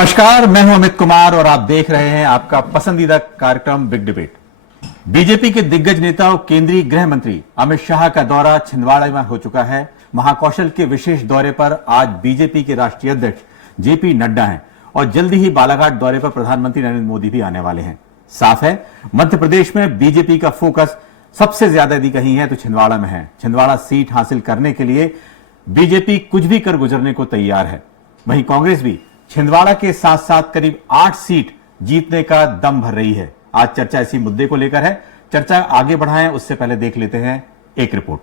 नमस्कार, मैं हूं अमित कुमार और आप देख रहे हैं आपका पसंदीदा कार्यक्रम बिग डिबेट। बीजेपी के दिग्गज नेता और केंद्रीय गृह मंत्री अमित शाह का दौरा छिंदवाड़ा में हो चुका है। महाकौशल के विशेष दौरे पर आज बीजेपी के राष्ट्रीय अध्यक्ष जेपी नड्डा हैं और जल्दी ही बालाघाट दौरे पर प्रधानमंत्री नरेंद्र मोदी भी आने वाले हैं। साफ है, मध्य प्रदेश में बीजेपी का फोकस सबसे ज्यादा यदि कहीं है तो छिंदवाड़ा में है। छिंदवाड़ा सीट हासिल करने के लिए बीजेपी कुछ भी कर गुजरने को तैयार है। वहीं कांग्रेस भी छिंदवाड़ा के साथ साथ करीब 8 सीट जीतने का दम भर रही है। आज चर्चा इसी मुद्दे को लेकर है। चर्चा आगे बढ़ाएं उससे पहले देख लेते हैं एक रिपोर्ट।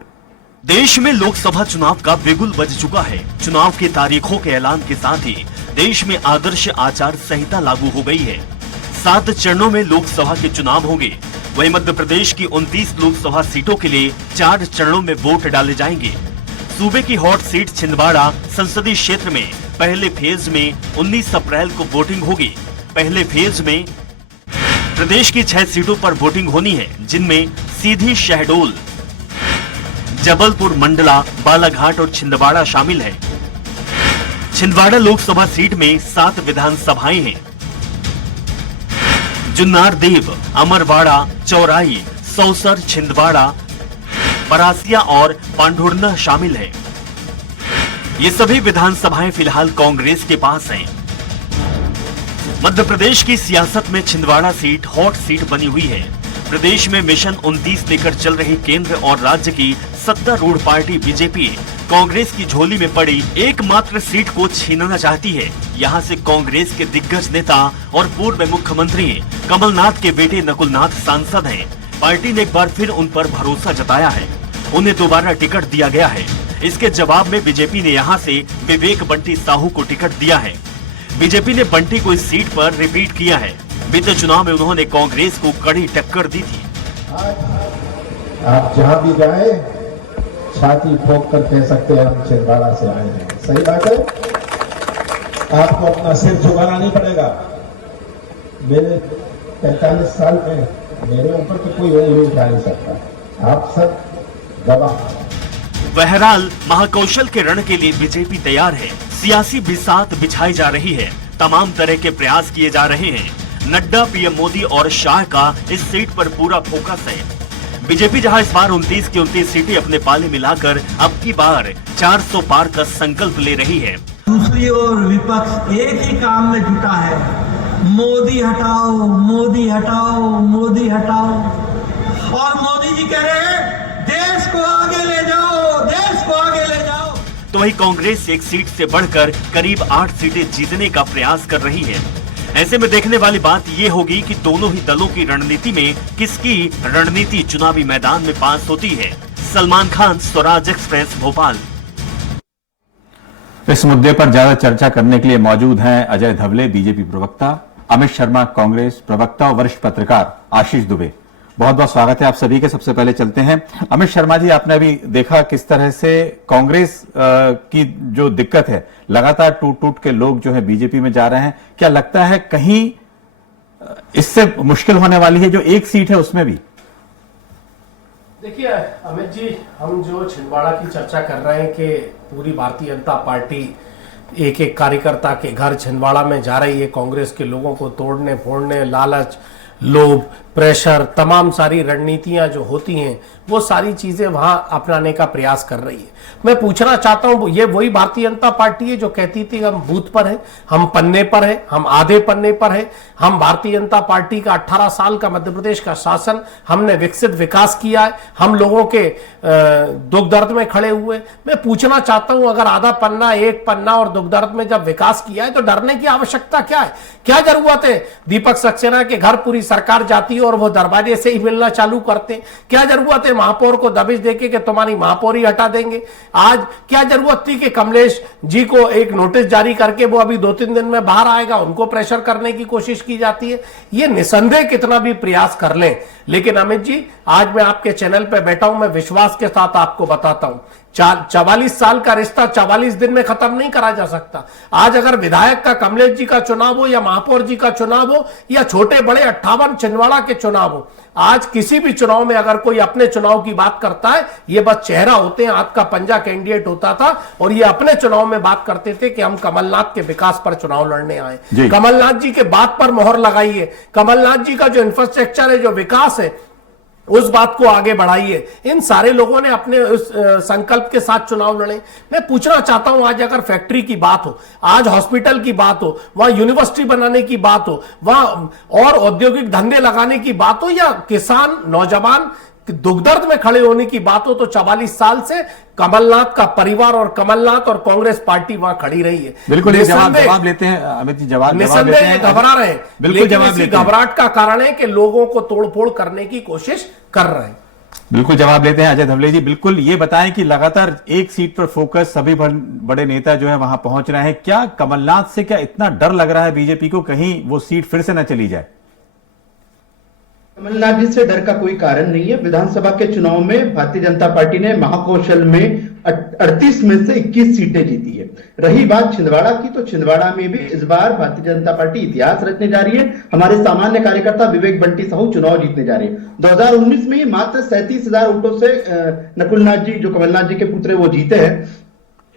देश में लोकसभा चुनाव का बिगुल बज चुका है। चुनाव की तारीखों के ऐलान के साथ ही देश में आदर्श आचार संहिता लागू हो गई है। 7 चरणों में लोकसभा के चुनाव होंगे। वहीं मध्य प्रदेश की 29 लोकसभा सीटों के लिए 4 चरणों में वोट डाले जाएंगे। सूबे की हॉट सीट छिंदवाड़ा संसदीय क्षेत्र में पहले फेज में 19 अप्रैल को वोटिंग होगी। पहले फेज में प्रदेश की 6 सीटों पर वोटिंग होनी है, जिनमें सीधी, शहडोल, जबलपुर, मंडला, बालाघाट और छिंदवाड़ा शामिल है। छिंदवाड़ा लोकसभा सीट में 7 विधानसभाएं हैं। जुन्नार देव, अमरवाड़ा, चौराई, सौसर, छिंदवाड़ा, परासिया और पांढुर्ना शामिल है। ये सभी विधानसभाएं फिलहाल कांग्रेस के पास हैं। मध्य प्रदेश की सियासत में छिंदवाड़ा सीट हॉट सीट बनी हुई है। प्रदेश में मिशन 29 लेकर चल रही केंद्र और राज्य की सत्तारूढ़ पार्टी बीजेपी कांग्रेस की झोली में पड़ी एकमात्र सीट को छीनना चाहती है। यहां से कांग्रेस के दिग्गज नेता और पूर्व मुख्यमंत्री कमलनाथ के बेटे नकुलनाथ सांसद हैं। पार्टी ने एक बार फिर उन पर भरोसा जताया है। उन्हें दोबारा टिकट दिया गया है। इसके जवाब में बीजेपी ने यहां से विवेक बंटी साहू को टिकट दिया है। बीजेपी ने बंटी को इस सीट पर रिपीट किया है। बीते चुनाव में उन्होंने कांग्रेस को कड़ी टक्कर दी थी। आप जहां भी जाए छाती ठोक कर कह सकते हैं हम छिंदवाड़ा से आए हैं। सही बात है, आपको अपना सिर झुकाना नहीं पड़ेगा। मेरे 45 साल में मेरे ऊपर तो कोई उंगली उठा नहीं सकता। आप सब गवाह। बहरहाल महाकौशल के रण के लिए बीजेपी तैयार है। सियासी बिसात बिछाई जा रही है। तमाम तरह के प्रयास किए जा रहे हैं। नड्डा, पीएम मोदी और शाह का इस सीट पर पूरा फोकस है। बीजेपी जहां इस बार 29 की 29 सीटें अपने पाले मिलाकर अब की बार 400 पार का संकल्प ले रही है। दूसरी ओर विपक्ष एक ही काम में जुटा है, मोदी हटाओ, मोदी हटाओ, मोदी हटाओ। और मोदी जी कह रहे हैं देश को आगे ले जाओ, देश को आगे ले जाओ। तो वही कांग्रेस एक सीट से बढ़कर करीब 8 सीटें जीतने का प्रयास कर रही है। ऐसे में देखने वाली बात ये होगी कि दोनों ही दलों की रणनीति में किसकी रणनीति चुनावी मैदान में पास होती है। सलमान खान, स्वराज एक्सप्रेस, भोपाल। इस मुद्दे पर ज्यादा चर्चा करने के लिए मौजूद हैं अजय धवले, बीजेपी प्रवक्ता, अमित शर्मा, कांग्रेस प्रवक्ता और वरिष्ठ पत्रकार आशीष दुबे। बहुत बहुत स्वागत है आप सभी के। सबसे पहले चलते हैं अमित शर्मा जी, आपने अभी देखा किस तरह से कांग्रेस की जो दिक्कत है, लगातार टूट टूट के लोग जो है बीजेपी में जा रहे हैं। क्या लगता है कहीं इससे मुश्किल होने वाली है जो एक सीट है उसमें भी? देखिए अमित जी, हम जो छिंदवाड़ा की चर्चा कर रहे हैं कि पूरी भारतीय जनता पार्टी एक एक कार्यकर्ता के घर छिंदवाड़ा में जा रही है, कांग्रेस के लोगों को तोड़ने फोड़ने, लालच, लोभ, प्रेशर, तमाम सारी रणनीतियां जो होती हैं वो सारी चीजें वहां अपनाने का प्रयास कर रही है। मैं पूछना चाहता हूं, ये वही भारतीय जनता पार्टी है जो कहती थी हम बूथ पर हैं, हम पन्ने पर हैं, हम आधे पन्ने पर हैं। हम भारतीय जनता पार्टी का 18 साल का मध्य प्रदेश का शासन, हमने विकसित विकास किया है, हम लोगों के दुख दर्द में खड़े हुए। मैं पूछना चाहता हूं, अगर आधा पन्ना, एक पन्ना और दुख दर्द में जब विकास किया है तो डरने की आवश्यकता क्या है? क्या जरूरत है दीपक सक्सेना के घर पूरी सरकार जाती है और वो दरवाजे से ही मिलना चालू करते? क्या जरूरत है महापौर को दबिश देके कि तुम्हारी महापौर ही हटा देंगे? आज क्या जरूरत थी कि कमलेश जी को एक नोटिस जारी करके वो अभी 2-3 दिन में बाहर आएगा, उनको प्रेशर करने की कोशिश की जाती है? ये निसंदेह कितना भी प्रयास कर लें, लेकिन अमित जी आज मैं आपके चैनल पे बैठा हूं, मैं विश्वास के साथ आपको बताता हूं 44 साल का रिश्ता 44 दिन में खत्म नहीं करा जा सकता। आज अगर विधायक का कमलेश जी का चुनाव हो या महापौर जी का चुनाव हो या छोटे बड़े 58 छिंदवाड़ा के चुनाव हो, आज किसी भी चुनाव में अगर कोई अपने चुनाव की बात करता है, ये बस चेहरा होते हैं, हाथ का पंजा कैंडिडेट होता था, और ये अपने चुनाव में बात करते थे कि हम कमलनाथ के विकास पर चुनाव लड़ने आए। कमलनाथ जी के बात पर मोहर लगाइए, कमलनाथ जी का जो इंफ्रास्ट्रक्चर है, जो विकास है, उस बात को आगे बढ़ाइए। इन सारे लोगों ने अपने उस संकल्प के साथ चुनाव लड़े। मैं पूछना चाहता हूं, आज अगर फैक्ट्री की बात हो, आज हॉस्पिटल की बात हो, वहां यूनिवर्सिटी बनाने की बात हो, वहां और औद्योगिक धंधे लगाने की बात हो, या किसान नौजवान दुखदर्द में खड़े होने की बात हो, तो 44 साल से कमलनाथ का परिवार और कमलनाथ और कांग्रेस पार्टी वहां खड़ी रही है। बिल्कुल जवाब लेते हैं अमित जी, जवाब लेते हैं। घबरा रहे हैं, बिल्कुल जवाब लेते हैं। घबराहट का कारण है कि लोगों को तोड़फोड़ करने की कोशिश कर रहे हैं। बिल्कुल जवाब लेते हैं अजय धवले जी। बिल्कुल ये बताएं कि लगातार एक सीट पर फोकस, सभी बड़े नेता जो है वहां पहुंच रहे हैं, क्या कमलनाथ से क्या इतना डर लग रहा है बीजेपी को, कहीं वो सीट फिर से न चली जाए? कमलनाथ जी से डर का कोई कारण नहीं है। विधानसभा के चुनाव में भारतीय जनता पार्टी ने महाकौशल में 38 में से 21 सीटें जीती है। रही बात छिंदवाड़ा की, तो छिंदवाड़ा में भी इस बार भारतीय जनता पार्टी इतिहास रचने जा रही है। हमारे सामान्य कार्यकर्ता विवेक बंटी साहू चुनाव जीतने जा रहे हैं। 2019 में मात्र 37,000 वोटों से नकुलनाथ जी, जो कमलनाथ जी के पुत्र है, वो जीते हैं।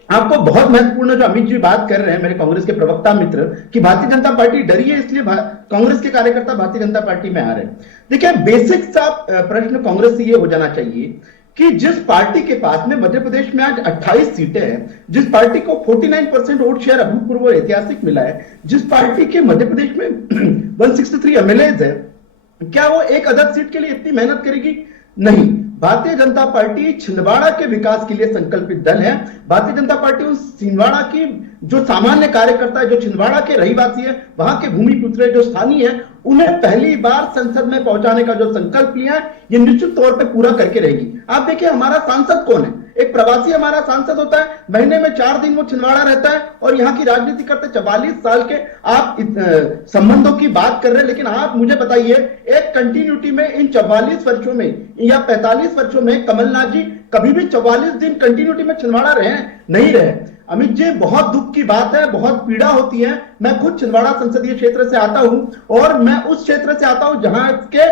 आपको बहुत महत्वपूर्ण जो अमित जी बात कर रहे हैं, मेरे कांग्रेस के प्रवक्ता मित्र, कि भारतीय जनता पार्टी डरी है इसलिए कांग्रेस के कार्यकर्ता भारतीय जनता पार्टी में आ रहे हैं। देखिए, बेसिक सा प्रश्न कांग्रेस से ये हो जाना चाहिए कि जिस पार्टी के पास में मध्य प्रदेश में आज 28 सीटें हैं, जिस पार्टी को 49% वोट शेयर अभूतपूर्व और ऐतिहासिक मिला है, जिस पार्टी के मध्य प्रदेश में 163 एमएलएज है, क्या वो एक अदद सीट के लिए इतनी मेहनत करेगी? नहीं। भारतीय जनता पार्टी छिंदवाड़ा के विकास के लिए संकल्पित दल है। भारतीय जनता पार्टी उस छिंदवाड़ा की जो सामान्य कार्यकर्ता है, जो छिंदवाड़ा के रहीवासी है, वहां के भूमिपुत्र है, जो स्थानीय है, उन्हें पहली बार संसद में पहुंचाने का जो संकल्प लिया है, ये निश्चित तौर पे पूरा करके रहेगी। आप देखिए, हमारा सांसद कौन है? एक प्रवासी हमारा सांसद होता है, महीने में 4 दिन वो छिंदवाड़ा रहता है और यहाँ की राजनीति करते। 44 साल के आप संबंधों की बात कर रहे हैं, लेकिन आप मुझे बताइए, एक कंटिन्यूटी में इन 44 वर्षों में या 45 वर्षों में कमलनाथ जी कभी भी 44 दिन कंटिन्यूटी में छिंदवाड़ा रहे? नहीं रहे। अमित जी, बहुत दुख की बात है, बहुत पीड़ा होती है। मैं खुद छिंदवाड़ा संसदीय क्षेत्र से आता हूं और मैं उस क्षेत्र से आता हूं जहां के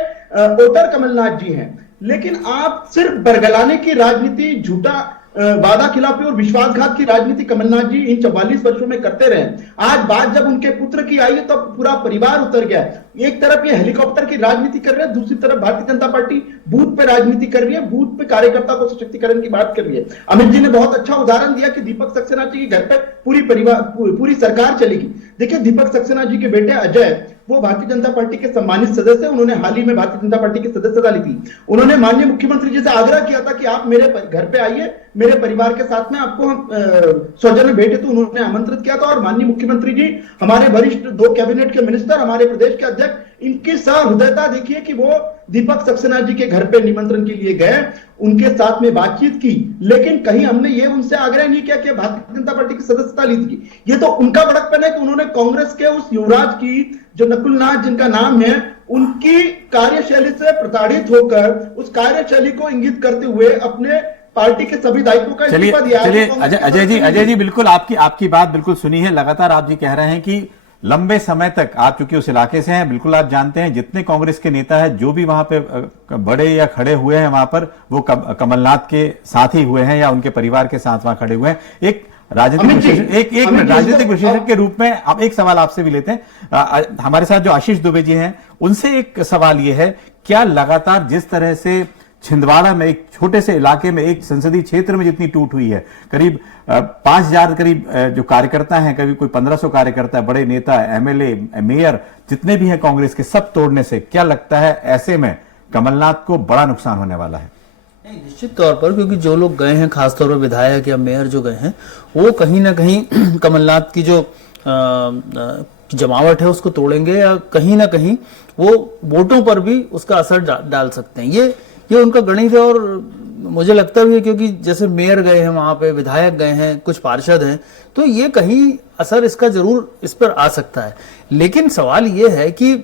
वोटर कमलनाथ जी हैं। लेकिन आप सिर्फ बरगलाने की राजनीति, झूठा वादा खिलाफी और विश्वासघात की राजनीति कमलनाथ जी इन 44 वर्षों में करते रहे। आज बात जब उनके पुत्र की आई है तो पूरा परिवार उतर गया। एक तरफ ये हेलीकॉप्टर की राजनीति कर रहे हैं, दूसरी तरफ भारतीय जनता पार्टी बूथ पे राजनीति कर रही है, बूथ पे कार्यकर्ता को सशक्तिकरण की बात कर रही है। अमित जी ने बहुत अच्छा उदाहरण दिया कि दीपक सक्सेना जी के घर पे पूरी सरकार चलेगी। देखिए, दीपक सक्सेना जी के बेटे अजय, वो भारतीय जनता पार्टी के सम्मानित सदस्य हैं। उन्होंने हाल ही में भारतीय जनता पार्टी की सदस्यता ली थी। उन्होंने माननीय मुख्यमंत्री जी से आग्रह किया था कि आप मेरे घर पे आइए, मेरे परिवार के साथ में आपको हम सौजन्य भेंट हेतु उन्होंने आमंत्रित किया था। और माननीय मुख्यमंत्री जी, हमारे वरिष्ठ 2 कैबिनेट के मिनिस्टर, हमारे प्रदेश के अध्यक्ष, इनकी सहृदयता देखिए कि वो दीपक सक्सेना जी के घर पे निमंत्रण के लिए गए, उनके साथ में बातचीत की, लेकिन कहीं हमने ये उनसे आग्रह नहीं किया कि भारतीय जनता पार्टी की सदस्यता ली थी। ये तो उनका बड़कपन है कि उन्होंने कांग्रेस के उस युवराज की, जो नकुलनाथ जिनका नाम है, उनकी कार्यशैली से प्रताड़ित होकर उस कार्यशैली को इंगित करते हुए अपने पार्टी के सभी दायित्वों का इस्तीफा दिया। चलिए अजय जी, बिल्कुल आपकी बात बिल्कुल सुनी है। लगातार आप जी कह रहे हैं कि लंबे समय तक आप चूंकि उस इलाके से हैं, बिल्कुल आप जानते हैं जितने कांग्रेस के नेता हैं, जो भी वहां पे बड़े या खड़े हुए हैं वहां पर, वो कमलनाथ के साथ ही हुए हैं या उनके परिवार के साथ वहां खड़े हुए हैं। एक राजनीतिक विशेषज्ञ के रूप में अब एक सवाल आपसे भी लेते हैं। हमारे साथ जो आशीष दुबे जी हैं, उनसे एक सवाल ये है, क्या लगातार जिस तरह से छिंदवाड़ा में, एक छोटे से इलाके में, एक संसदीय क्षेत्र में जितनी टूट हुई है, करीब 5,000 करीब जो कार्यकर्ता हैं, कभी कोई 1,500 कार्यकर्ता, बड़े नेता, एमएलए, मेयर जितने भी हैं कांग्रेस के, सब तोड़ने से क्या लगता है ऐसे में कमलनाथ को बड़ा नुकसान होने वाला है? निश्चित तौर पर, क्योंकि जो लोग गए हैं, खासतौर पर विधायक या मेयर जो गए हैं, वो कहीं ना कहीं कमलनाथ की जो जमावट है उसको तोड़ेंगे, या कहीं ना कहीं वो वोटों पर भी उसका असर डाल सकते हैं। ये उनका गणित है। और मुझे लगता भी है, क्योंकि जैसे मेयर गए हैं वहां पे, विधायक गए हैं, कुछ पार्षद हैं, तो ये कहीं असर इसका जरूर इस पर आ सकता है। लेकिन सवाल ये है कि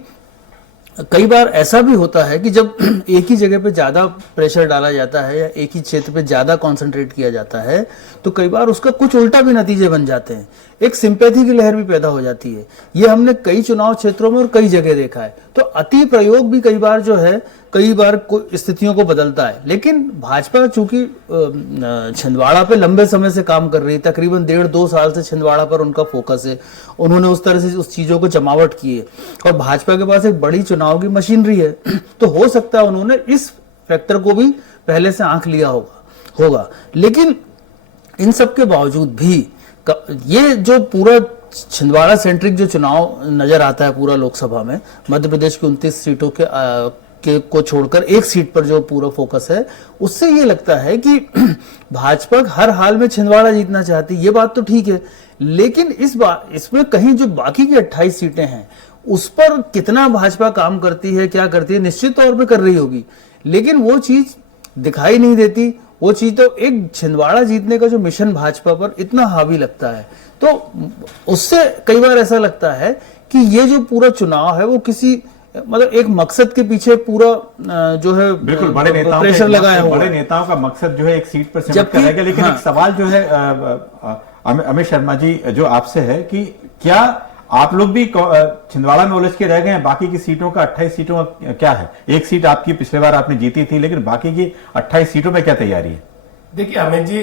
कई बार ऐसा भी होता है कि जब एक ही जगह पे ज्यादा प्रेशर डाला जाता है या एक ही क्षेत्र पे ज्यादा कंसंट्रेट किया जाता है तो कई बार उसका कुछ उल्टा भी नतीजे बन जाते हैं, एक सिंपैथी की लहर भी पैदा हो जाती है। ये हमने कई चुनाव क्षेत्रों में और कई जगह देखा है। तो अति प्रयोग भी कई बार जो है कई बार स्थितियों को बदलता है। लेकिन भाजपा चूंकि छिंदवाड़ा पे लंबे समय से काम कर रही है, तकरीबन 1.5-2 साल से छिंदवाड़ा पर उनका फोकस है, उन्होंने उस तरह से उस चीजों को जमावट की है और भाजपा के पास एक बड़ी चुनाव की मशीनरी है तो हो सकता है उन्होंने इस फैक्टर को भी पहले से आंक लिया होगा। लेकिन इन सब के बावजूद भी ये जो पूरा छिंदवाड़ा सेंट्रिक जो चुनाव नजर आता है पूरा लोकसभा में, मध्य प्रदेश की 29 सीटों के को छोड़कर एक सीट पर जो पूरा फोकस है, उससे ये लगता है कि भाजपा हर हाल में छिंदवाड़ा जीतना चाहती है। ये बात तो ठीक है, लेकिन इस बार इसमें कहीं जो बाकी की 28 सीटें हैं उस पर कितना भाजपा काम करती है, क्या करती है, निश्चित तौर पे कर रही होगी, लेकिन वो चीज दिखाई नहीं देती। वो चीज तो एक छिंदवाड़ा जीतने का जो मिशन भाजपा पर इतना हावी लगता है, तो उससे कई बार ऐसा लगता है कि ये जो पूरा चुनाव है वो किसी मतलब एक मकसद के पीछे पूरा जो है बिल्कुल बड़े नेताओं प्रेशर लगाया हुआ, बड़े नेताओं का मकसद जो है एक सीट पर सिमट कर रहेगा। लेकिन एक सवाल जो है अमित शर्मा जी जो आपसे है कि क्या आप लोग भी छिंदवाड़ा में उलझ के रह गए हैं? बाकी की सीटों का 28 सीटों का क्या है? एक सीट आपकी पिछले बार आपने जीती थी, लेकिन बाकी की 28 सीटों में क्या तैयारी है? देखिए अमित जी,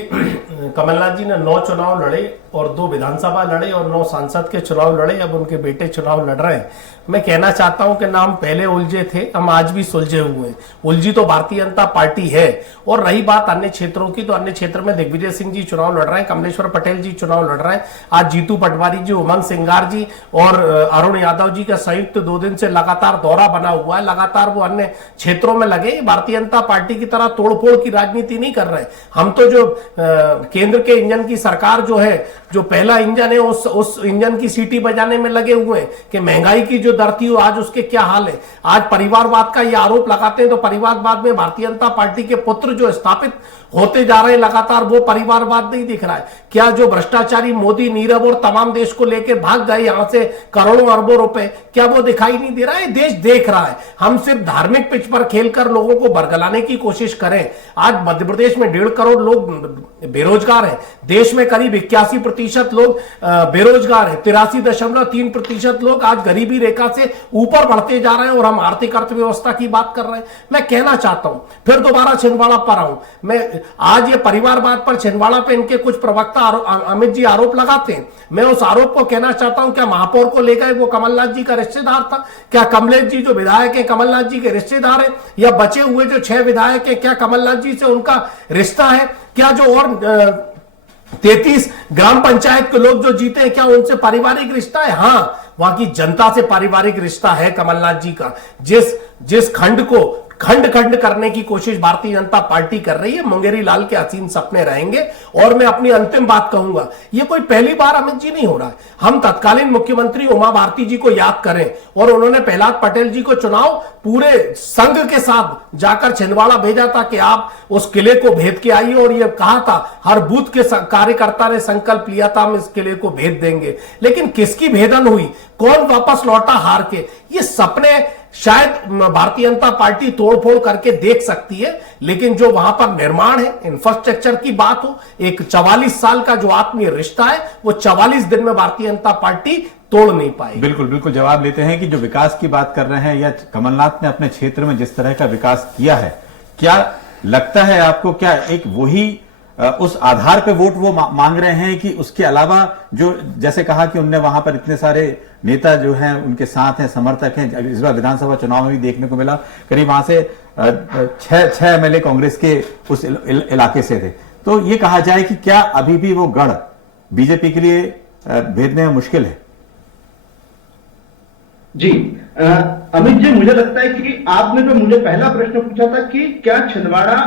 कमलनाथ जी ने 9 चुनाव लड़े और 2 विधानसभा लड़े और 9 सांसद के चुनाव लड़े। अब उनके बेटे चुनाव लड़ रहे हैं। मैं कहना चाहता हूं कि ना हम पहले उलझे थे, हम आज भी सुलझे हुए हैं। उलझी तो भारतीय जनता पार्टी है। और रही बात अन्य क्षेत्रों की, तो अन्य क्षेत्र में दिग्विजय सिंह जी चुनाव लड़ रहे हैं, कमलेश्वर पटेल जी चुनाव लड़ रहे हैं, आज जीतू पटवारी जी, उमंग सिंगार जी और अरुण यादव जी का संयुक्त 2 दिन से लगातार दौरा बना हुआ है। लगातार वो अन्य क्षेत्रों में लगे। भारतीय जनता पार्टी की तरह तोड़फोड़ की राजनीति नहीं कर रहे। हम तो जो केंद्र के इंजन की सरकार जो है, जो पहला इंजन है, उस इंजन की सीटी बजाने में लगे हुए हैं कि महंगाई की जो दर थी आज उसके क्या हाल है। आज परिवारवाद का ये आरोप लगाते हैं, तो परिवारवाद में भारतीय जनता पार्टी के पुत्र जो स्थापित होते जा रहे हैं लगातार, वो परिवारवाद नहीं दिख रहा है क्या? जो भ्रष्टाचारी मोदी, नीरव और तमाम देश को लेकर भाग गए यहां से करोड़ों अरबों रुपए, क्या वो दिखाई नहीं दे रहा है? देश देख रहा है। हम सिर्फ धार्मिक पिच पर खेलकर लोगों को बरगलाने की कोशिश करें। आज मध्य प्रदेश में 1.5 करोड़ लोग बेरोजगार हैं। देश में करीब 81% लोग बेरोजगार हैं। 83.3% लोग आज गरीबी रेखा से ऊपर बढ़ते जा रहे हैं और हम आर्थिक अर्थव्यवस्था की बात कर रहे हैं। मैं कहना चाहता हूं, फिर दोबारा छिंदवाड़ा पर आऊं मैं। आज ये परिवारवाद पर छिंदवाड़ा पे इनके कुछ प्रवक्ता अमित जी आरोप लगाते हैं। मैं उस आरोप को कहना चाहता हूं, क्या महापौर को लेकर वो कमलनाथ जी का रिश्तेदार था? क्या कमलेश जी जो विधायक है कमलनाथ जी के रिश्तेदार है? या बचे हुए जो 6 विधायक है, क्या कमलनाथ जी से उनका रिश्ता है? क्या जो और 33 ग्राम पंचायत के लोग जो जीते हैं, क्या उनसे पारिवारिक रिश्ता है? हाँ, वहां की जनता से पारिवारिक रिश्ता है कमलनाथ जी का। जिस खंड को खंड करने की कोशिश भारतीय जनता पार्टी कर रही है, मुंगेरी लाल के हसीन सपने रहेंगे। और मैं अपनी अंतिम बात कहूंगा, ये कोई पहली बार अमित जी नहीं हो रहा है। हम तत्कालीन मुख्यमंत्री उमा भारती जी को याद करें, और उन्होंने प्रहलाद पटेल जी को चुनाव पूरे संघ के साथ जाकर छिंदवाड़ा भेजा था कि आप उस किले को भेद के आइए, और यह कहा था, हर बूथ के कार्यकर्ता ने संकल्प लिया था हम इस किले को भेद देंगे। लेकिन किसकी भेदन हुई? कौन वापस लौटा हार के? ये सपने शायद भारतीय जनता पार्टी तोड़फोड़ करके देख सकती है, लेकिन जो वहां पर निर्माण है, इंफ्रास्ट्रक्चर की बात हो, एक 44 साल का जो आत्मीय रिश्ता है, वो 44 दिन में भारतीय जनता पार्टी तोड़ नहीं पाई। बिल्कुल बिल्कुल जवाब लेते हैं कि जो विकास की बात कर रहे हैं, या कमलनाथ ने अपने क्षेत्र में जिस तरह का विकास किया है, क्या लगता है आपको, क्या एक वही उस आधार पे वोट वो मांग रहे हैं कि उसके अलावा जो, जैसे कहा कि उनने वहां पर इतने सारे नेता जो हैं उनके साथ हैं, समर्थक हैं, इस बार विधानसभा चुनाव में भी देखने को मिला, करीब वहां से 6 एमएलए कांग्रेस के उस इलाके से थे। तो ये कहा जाए कि क्या अभी भी वो गढ़ बीजेपी के लिए भेदने में मुश्किल है? जी अमित जी, मुझे लगता है कि आपने जो मुझे पहला प्रश्न पूछा था कि क्या छिंदवाड़ा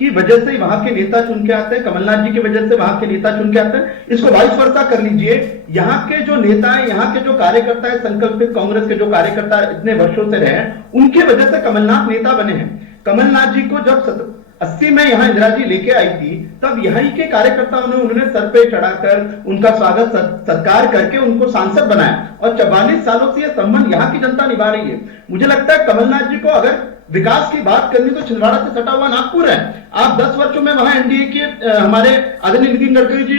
की वजह से वहां के नेता चुन के आते हैं, कमलनाथ जी की वजह से वहां के नेता चुन के आते हैं, इसको वाइस वर्सा कर लीजिए। यहाँ के जो नेता है, यहाँ के जो कार्यकर्ता है, संकल्पित कांग्रेस के जो कार्यकर्ता इतने वर्षों से रहे, उनकी वजह से कमलनाथ नेता बने हैं। कमलनाथ जी को जब 80 में यहां इंदिरा जी लेके आई थी, तब यहीं के कार्यकर्ताओं ने उन्होंने सर पे चढ़ाकर उनका स्वागत सत्कार करके उनको सांसद बनाया और 44 सालों से यह संबंध यहाँ की जनता निभा रही है। मुझे लगता है कमलनाथ जी को अगर विकास की बात करनी तो छिंदवाड़ा से सटा हुआ नागपुर है। आप 10 वर्षों में वहां एनडीए के हमारे आदरणीय नितिन गडकरी जी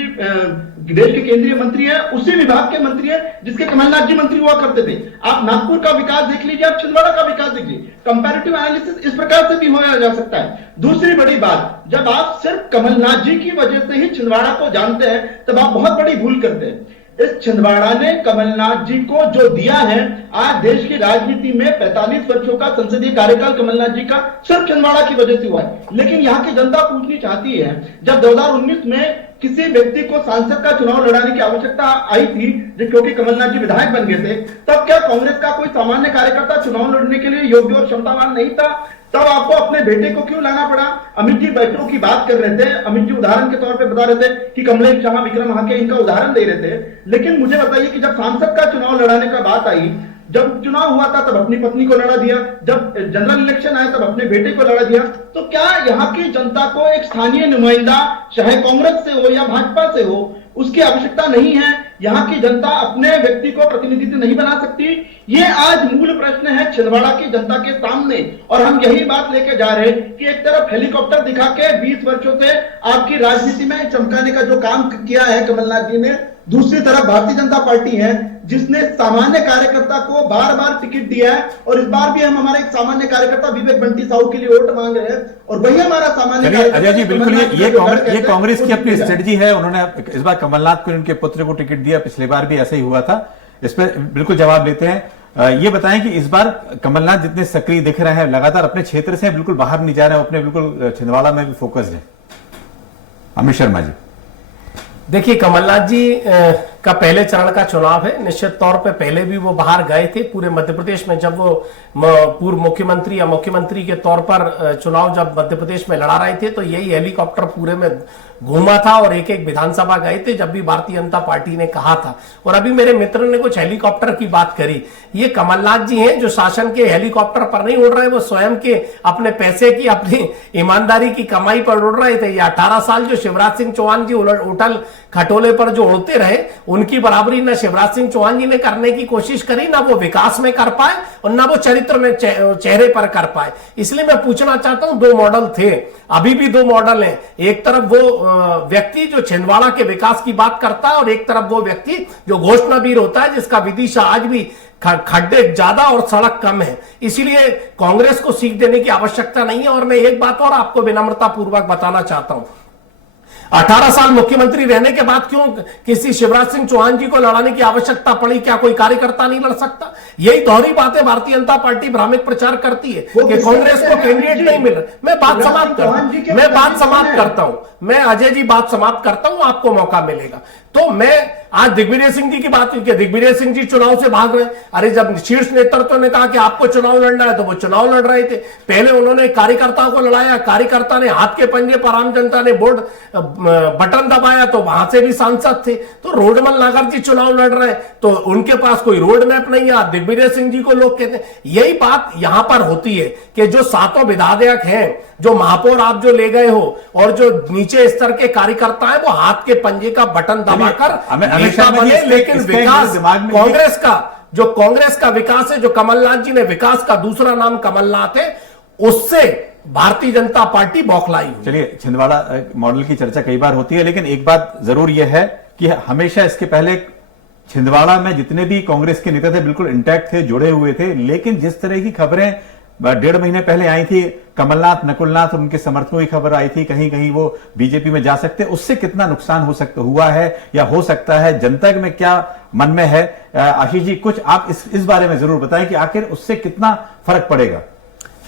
देश के केंद्रीय मंत्री है, उसी विभाग के मंत्री है जिसके कमलनाथ जी मंत्री हुआ करते थे। आप नागपुर का विकास देख लीजिए, आप छिंदवाड़ा का विकास देखिए। कंपैरेटिव एनालिसिस इस प्रकार से भी होया जा सकता है। दूसरी बड़ी बात, जब आप सिर्फ कमलनाथ जी की वजह से ही छिंदवाड़ा को जानते हैं तब आप बहुत बड़ी भूल करते हैं। इस छिंदवाड़ा ने कमलनाथ जी को जो दिया है, आज देश की राजनीति में 45 वर्षों का संसदीय कार्यकाल कमलनाथ जी का सिर्फ छिंदवाड़ा की वजह से हुआ है। लेकिन यहाँ की जनता पूछनी चाहती है, जब 2019 में किसी व्यक्ति को सांसद का चुनाव लड़ाने की आवश्यकता आई थी, क्योंकि कमलनाथ जी विधायक बन गए थे, तब क्या कांग्रेस का कोई सामान्य कार्यकर्ता चुनाव लड़ने के लिए योग्य और क्षमतावान नहीं था? तब आपको अपने बेटे को क्यों लाना पड़ा? अमित जी बेटों की बात कर रहे थे, अमित जी उदाहरण के तौर पे बता रहे थे कि कमलेश शाह, विक्रम हाके इनका उदाहरण दे रहे थे। लेकिन मुझे बताइए कि जब सांसद का चुनाव लड़ाने का बात आई, जब चुनाव हुआ था तब अपनी पत्नी को लड़ा दिया, जब जनरल इलेक्शन आया तब अपने बेटे को लड़ा दिया। तो क्या यहाँ की जनता को एक स्थानीय नुमाइंदा, चाहे कांग्रेस से हो या भाजपा से हो, उसकी आवश्यकता नहीं है? यहाँ की जनता अपने व्यक्ति को प्रतिनिधित्व नहीं बना सकती? ये आज मूल प्रश्न है छिंदवाड़ा की जनता के सामने। और हम यही बात लेके जा रहे हैं कि एक तरफ हेलीकॉप्टर दिखा के 20 वर्षों से आपकी राजनीति में चमकाने का जो काम किया है कमलनाथ जी ने, दूसरी तरफ भारतीय जनता पार्टी है जिसने सामान्य कार्यकर्ता को बार बार टिकट दिया है। और इस बार भी हम हमारे एक सामान्य कार्यकर्ता विवेक बंटी साहू के लिए वोट मांग रहे हैं और वही हमारा सामान्य अजय जी, बिल्कुल ये कांग्रेस की अपनी स्ट्रेटजी है। उन्होंने इस बार कमलनाथ को, उनके पुत्र को टिकट दिया, पिछली बार भी ऐसा ही हुआ था। इस पर बिल्कुल जवाब लेते हैं। ये बताएं कि इस बार कमलनाथ जितने सक्रिय दिख रहे हैं, लगातार अपने क्षेत्र से बिल्कुल बाहर नहीं जा रहे हैं, अपने बिल्कुल छिंदवाड़ा में भी फोकस्ड है। अमित शर्मा जी, देखिए, कमलनाथ जी का पहले चरण का चुनाव है। निश्चित तौर पे पहले भी वो बाहर गए थे। पूरे मध्य प्रदेश में जब वो पूर्व मुख्यमंत्री या मुख्यमंत्री के तौर पर चुनाव जब मध्य प्रदेश में लड़ा रहे थे तो यही हेलीकॉप्टर पूरे में घूमा था और एक एक विधानसभा गए थे जब भी भारतीय जनता पार्टी ने कहा था। और अभी मेरे मित्र ने कुछ हेलीकॉप्टर की बात करी। ये कमलनाथ जी हैं जो शासन के हेलीकॉप्टर पर नहीं उड़ रहे, वो स्वयं के अपने पैसे की, अपनी ईमानदारी की कमाई पर उड़ रहे थे। ये 18 साल जो शिवराज सिंह चौहान जी उठल खटोले पर जो उड़ते रहे, उनकी बराबरी न शिवराज सिंह चौहान जी ने करने की कोशिश करी, ना वो विकास में कर पाए और ना वो चरित्र में चेहरे पर कर पाए। इसलिए मैं पूछना चाहता हूं, 2 मॉडल थे, अभी भी 2 मॉडल हैं। एक तरफ वो व्यक्ति जो छिंदवाड़ा के विकास की बात करता है और एक तरफ वो व्यक्ति जो घोषणावीर होता है, जिसका विदिशा आज भी खड्डे ज्यादा और सड़क कम है। इसीलिए कांग्रेस को सीख देने की आवश्यकता नहीं है। और मैं एक बात और आपको विनम्रता पूर्वक बताना चाहता हूं, 18 साल मुख्यमंत्री रहने के बाद क्यों किसी शिवराज सिंह चौहान जी को लड़ाने की आवश्यकता पड़ी? क्या कोई कार्यकर्ता नहीं लड़ सकता? यही दोहरी बातें भारतीय जनता पार्टी भ्रामक प्रचार करती है कि कांग्रेस को कैंडिडेट नहीं मिल रहा। मैं बात समाप्त करता हूं, मैं अजय जी बात समाप्त करता हूं, आपको मौका मिलेगा। तो मैं आज दिग्विजय सिंह जी की बात की, दिग्विजय सिंह जी चुनाव से भाग रहे। अरे जब शीर्ष नेतृत्व ने कहा कि आपको चुनाव लड़ना है तो वो चुनाव लड़ रहे थे। पहले उन्होंने कार्यकर्ताओं को लड़ाया, कार्यकर्ता ने हाथ के पंजे पर, आम जनता ने बोर्ड बटन दबाया तो वहां से भी सांसद थे। तो रोडमल नागर जी चुनाव लड़ रहे हैं तो उनके पास कोई रोड मैप नहीं है, दिग्विजय सिंह जी को लोग कहते हैं। यही बात यहां पर होती है कि जो 7 विधायक हैं, जो महापौर आप जो ले गए हो और जो नीचे स्तर के कार्यकर्ता है, वो हाथ के पंजे का बटन दबाकर नेता बने। लेकिन विकास कांग्रेस का विकास है, जो कमलनाथ जी ने विकास का दूसरा नाम कमलनाथ है, उससे भारतीय जनता पार्टी बौखलाई। चलिए, छिंदवाड़ा मॉडल की चर्चा कई बार होती है, लेकिन एक बात जरूर यह है कि हमेशा इसके पहले छिंदवाड़ा में जितने भी कांग्रेस के नेता थे बिल्कुल इंटैक्ट थे, जुड़े हुए थे। लेकिन जिस तरह की खबरें 1.5 महीने पहले आई थी, कमलनाथ, नकुलनाथ और उनके समर्थकों की खबर आई थी कहीं कहीं वो बीजेपी में जा सकते, उससे कितना नुकसान हुआ है या हो सकता है, जनता में क्या मन में है? आशीष जी, कुछ आप इस बारे में जरूर बताएं कि आखिर उससे कितना फर्क पड़ेगा।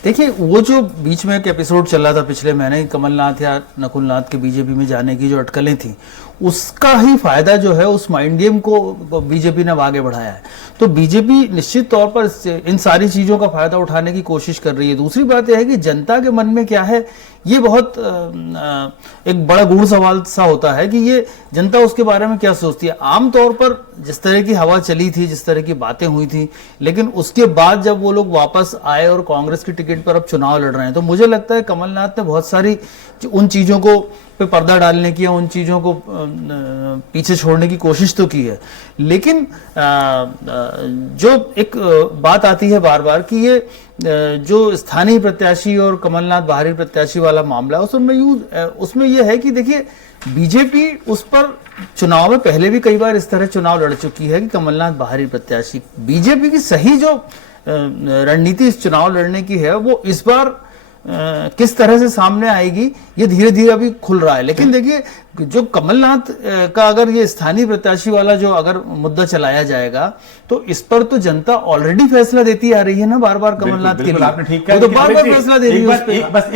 देखिए, वो जो बीच में एक एपिसोड चला था पिछले महीने, कमलनाथ या नकुलनाथ के बीजेपी में जाने की जो अटकलें थी, उसका ही फायदा जो है उस माइंड गेम को बीजेपी ने आगे बढ़ाया है। तो बीजेपी निश्चित तौर पर इन सारी चीजों का फायदा उठाने की कोशिश कर रही है। दूसरी बात यह है कि जनता के मन में क्या है, ये बहुत एक बड़ा गूढ़ सवाल सा होता है कि ये जनता उसके बारे में क्या सोचती है। आमतौर पर जिस तरह की हवा चली थी, जिस तरह की बातें हुई थी, लेकिन उसके बाद जब वो लोग वापस आए और कांग्रेस की टिकट पर अब चुनाव लड़ रहे हैं, तो मुझे लगता है कमलनाथ ने बहुत सारी उन चीजों को पे पर्दा डालने की या उन चीजों को पीछे छोड़ने की कोशिश तो की है, लेकिन जो एक बात आती है बार बार कि ये जो स्थानीय प्रत्याशी और कमलनाथ बाहरी प्रत्याशी वाला मामला है, उसमें ये है कि देखिए बीजेपी उस पर चुनाव में पहले भी कई बार इस तरह चुनाव लड़ चुकी है कि कमलनाथ बाहरी प्रत्याशी। बीजेपी की सही जो रणनीति इस चुनाव लड़ने की है वो इस बार किस तरह से सामने आएगी ये धीरे धीरे अभी खुल रहा है। लेकिन देखिए जो कमलनाथ का अगर ये स्थानीय प्रत्याशी वाला जो अगर मुद्दा चलाया जाएगा तो इस पर तो जनता ऑलरेडी फैसला देती आ रही है ना बार बार कमलनाथ के लिए। आपने ठीक कहा, तो बार बार फैसला दे रही है उस पे। बस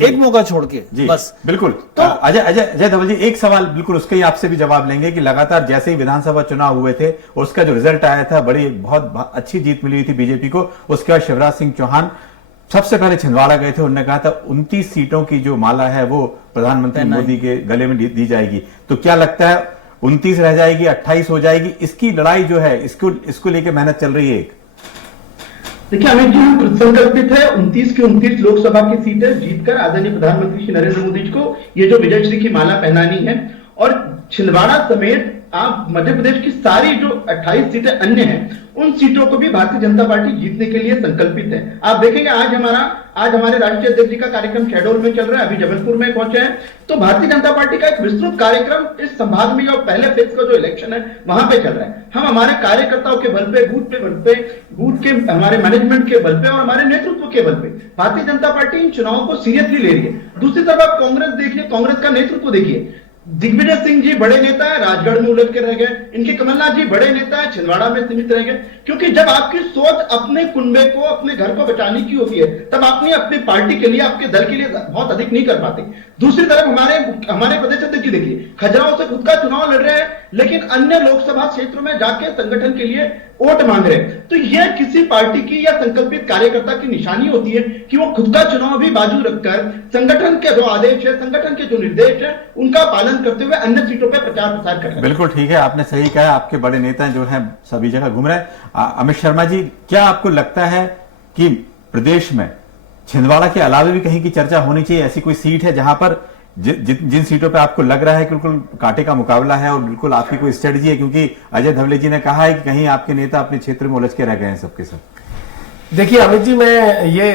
एक मौका छोड़ के बस। बिल्कुल। तो अजय धवल जी एक सवाल बिल्कुल उसके ही आपसे भी जवाब लेंगे कि लगातार जैसे ही विधानसभा चुनाव हुए थे उसका जो रिजल्ट आया था बहुत अच्छी जीत मिली हुई थी बीजेपी को। उसके बाद शिवराज सिंह चौहान सबसे पहले छिंदवाड़ा गए थे, उन्होंने कहा था 29 सीटों की जो माला है वो प्रधानमंत्री मोदी के गले में दी जाएगी। तो क्या लगता है 29 रह जाएगी, 28 हो जाएगी? इसकी लड़ाई जो है इसको लेकर मेहनत चल रही है। देखिए अमित जी, हम संकल्पित है 29 की 29 लोकसभा की सीटें जीतकर आदरणीय प्रधानमंत्री श्री नरेंद्र मोदी जी को ये जो विजयश्री की माला पहनानी है। और छिंदवाड़ा समेत आप मध्य प्रदेश की सारी जो 28 सीटें अन्य हैं उन सीटों को भी भारतीय जनता पार्टी जीतने के लिए संकल्पित है। आप देखेंगे आज हमारे राष्ट्रीय अध्यक्ष जी का कार्यक्रम शहडोल में चल रहा है, अभी जबलपुर में पहुंचे हैं। तो भारतीय जनता पार्टी का एक विस्तृत कार्यक्रम इस संभाग में जो पहले फेज का जो इलेक्शन है वहां पे चल रहा है। हम हमारे कार्यकर्ताओं के बल पे, बूथ के हमारे मैनेजमेंट के बल पे और हमारे नेतृत्व के बल पे भारतीय जनता पार्टी इन चुनावों को सीरियसली ले रही है। दूसरी तरफ आप कांग्रेस देखिए, कांग्रेस का नेतृत्व देखिए। दिग्विजय सिंह जी बड़े नेता है, राजगढ़ में उलझ के रह गए। इनके कमलनाथ जी बड़े नेता है, छिंदवाड़ा में सीमित रह गए। क्योंकि जब आपकी सोच अपने कुनबे को, अपने घर को बचाने की होती है तब आपने अपनी पार्टी के लिए, आपके दल के लिए बहुत अधिक नहीं कर पाते। दूसरी तरफ हमारे प्रदेश अध्यक्ष जी देखिए, खजुराहो से खुद का चुनाव लड़ रहे हैं लेकिन अन्य लोकसभा क्षेत्रों में जाके संगठन के लिए वोट मांग रहे हैं। तो यह किसी पार्टी की या संकल्पित कार्यकर्ता की निशानी होती है कि वो खुद का चुनाव भी बाजू रखकर संगठन के जो आदेश है, संगठन के जो निर्देश है उनका पालन करते हुए अन्य सीटों पर प्रचार प्रसार कर रहे हैं। बिल्कुल ठीक है, आपने सही कहा। आपके बड़े नेता जो हैं सभी जगह घूम रहे हैं। अमित शर्मा जी, क्या आपको लगता है कि प्रदेश में छिंदवाड़ा के अलावा भी कहीं की चर्चा होनी चाहिए? ऐसी कोई सीट है जहां पर जिन सीटों पे आपको लग रहा है कि बिल्कुल कांटे का मुकाबला है और बिल्कुल आपकी कोई स्ट्रेटजी है? क्योंकि अजय धवले जी ने कहा है कि कहीं आपके नेता अपने क्षेत्र में उलझ के रह गए हैं सबके सब। देखिए अमित जी, मैं ये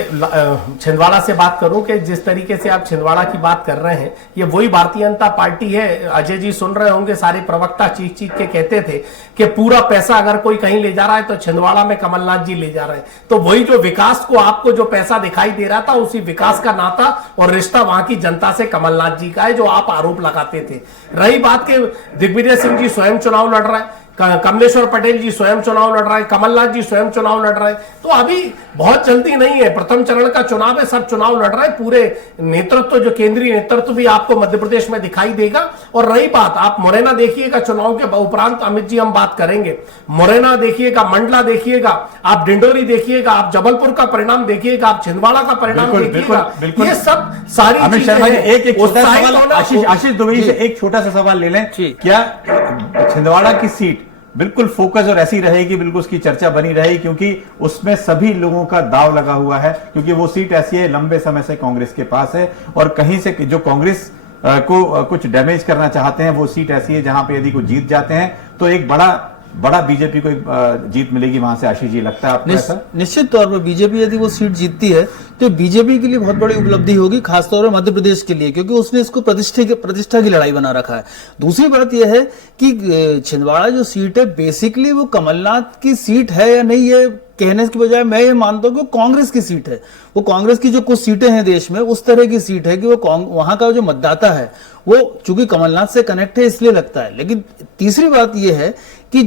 छिंदवाड़ा से बात करूं कि जिस तरीके से आप छिंदवाड़ा की बात कर रहे हैं ये वही भारतीय जनता पार्टी है। अजय जी सुन रहे होंगे, सारे प्रवक्ता चीख चीख के कहते थे कि पूरा पैसा अगर कोई कहीं ले जा रहा है तो छिंदवाड़ा में कमलनाथ जी ले जा रहे हैं। तो वही जो विकास को आपको जो पैसा दिखाई दे रहा था उसी विकास का नाता और रिश्ता वहां की जनता से कमलनाथ जी का है, जो आप आरोप लगाते थे। रही बात के दिग्विजय सिंह जी स्वयं चुनाव लड़ रहे हैं, कमलेश्वर पटेल जी स्वयं चुनाव लड़ रहे हैं, कमलनाथ जी स्वयं चुनाव लड़ रहे हैं। तो अभी बहुत जल्दी नहीं है, प्रथम चरण का चुनाव है, सब चुनाव लड़ रहे हैं। पूरे नेतृत्व, जो केंद्रीय नेतृत्व भी आपको मध्य प्रदेश में दिखाई देगा। और रही बात, आप मुरैना देखिएगा, चुनाव के उपरांत अमित जी हम बात करेंगे, मुरैना देखिएगा, मंडला देखिएगा, आप डिंडोरी देखिएगा, आप जबलपुर का परिणाम देखिएगा, आप छिंदवाड़ा का परिणाम देखिएगा। ये सब सारी अमित शर्मा जी, एक छोटा सवाल आशीष दुबे से एक छोटा सा सवाल ले लें। क्या छिंदवाड़ा की सीट बिल्कुल फोकस और ऐसी रहेगी, बिल्कुल उसकी चर्चा बनी रहेगी? क्योंकि उसमें सभी लोगों का दाव लगा हुआ है, क्योंकि वो सीट ऐसी है लंबे समय से कांग्रेस के पास है और कहीं से जो कांग्रेस को कुछ डैमेज करना चाहते हैं वो सीट ऐसी है जहां पे यदि को जीत जाते हैं तो एक बड़ा बीजेपी को जीत मिलेगी वहां से। आशीष जी, लगता है आपको ऐसा? निश्चित तौर पर बीजेपी यदि वो सीट जीतती है तो बीजेपी के लिए बहुत बड़ी उपलब्धि होगी, खासतौर पर मध्य प्रदेश के लिए, क्योंकि उसने इसको प्रतिष्ठा की लड़ाई बना रखा है। दूसरी बात यह है कि छिंदवाड़ा जो सीट है बेसिकली वो कमलनाथ की सीट है या नहीं, ये कहने की बजाय मैं ये मानता हूं कि कांग्रेस की सीट है। वो कांग्रेस की जो कुछ सीटें हैं देश में उस तरह की सीट है कि वो वहां का जो मतदाता है वो चूंकि कमलनाथ से कनेक्ट है इसलिए लगता है। लेकिन तीसरी बात यह है कि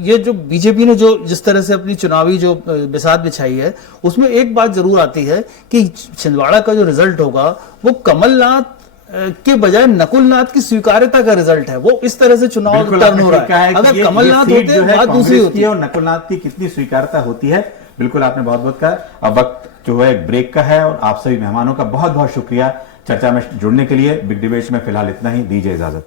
ये जो बीजेपी ने जो जिस तरह से अपनी चुनावी जो बिसात बिछाई है उसमें एक बात जरूर आती है कि छिंदवाड़ा का जो रिजल्ट होगा वो कमलनाथ के बजाय नकुलनाथ की स्वीकार्यता का रिजल्ट है। वो इस तरह से चुनाव टर्न हो रहा है। अगर कमलनाथ होते बात दूसरी होती है। और नकुलनाथ की कितनी स्वीकार्यता होती है, बिल्कुल आपने बहुत बहुत कहा। अब वक्त जो है ब्रेक का है और आप सभी मेहमानों का बहुत बहुत शुक्रिया चर्चा में जुड़ने के लिए। बिग डिबेट्स में फिलहाल इतना ही, दीजिए इजाजत।